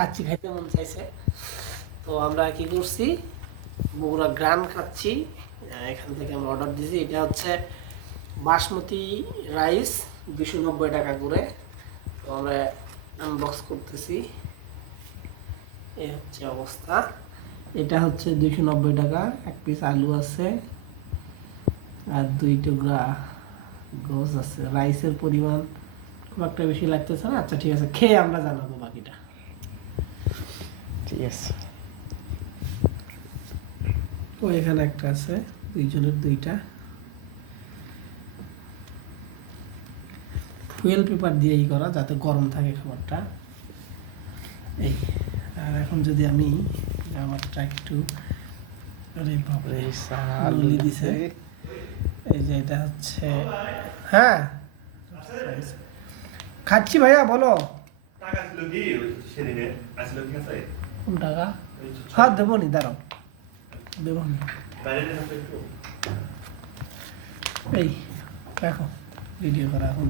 কাচ্চি খাইতে মন চাইছে, তো আমরা কি করছি, বগুড়া গ্রান খাচ্ছি। এখান থেকে আমরা অর্ডার দিয়েছি। এটা হচ্ছে বাসমতি রাইস, 290 টাকা করে। তো আমরা আনবক্স করতেছি। এই হচ্ছে অবস্থা। এটা হচ্ছে 290 টাকা। এক পিস আলু আছে আর 2 টুকরা গোস আছে। রাইসের পরিমাণ খুব একটা বেশি লাগতেছে না। আচ্ছা ঠিক আছে, খেয়ে আমরা জানাবো বাকিটা। ঠিক আছে। ও এখানে একটা আছে, দুইজনের দুইটা। ফুয়েল পেপার দিয়েই করা, যাতে গরম থাকে খাবারটা। এই আর এখন যদি আমি আমারটা একটু, আরে বাপরে আলু দিছে। এই যে এটা হচ্ছে, হ্যাঁ খাচ্ছি ভাইয়া, বলো। টাকা ছিল কি সেদিনে আসল কি আছে কোন টাকা? হ্যাঁ দেবো নি, দাঁড়াও দেবো নি। বাইরে না একটু এই দেখো ভিডিও করা এখন।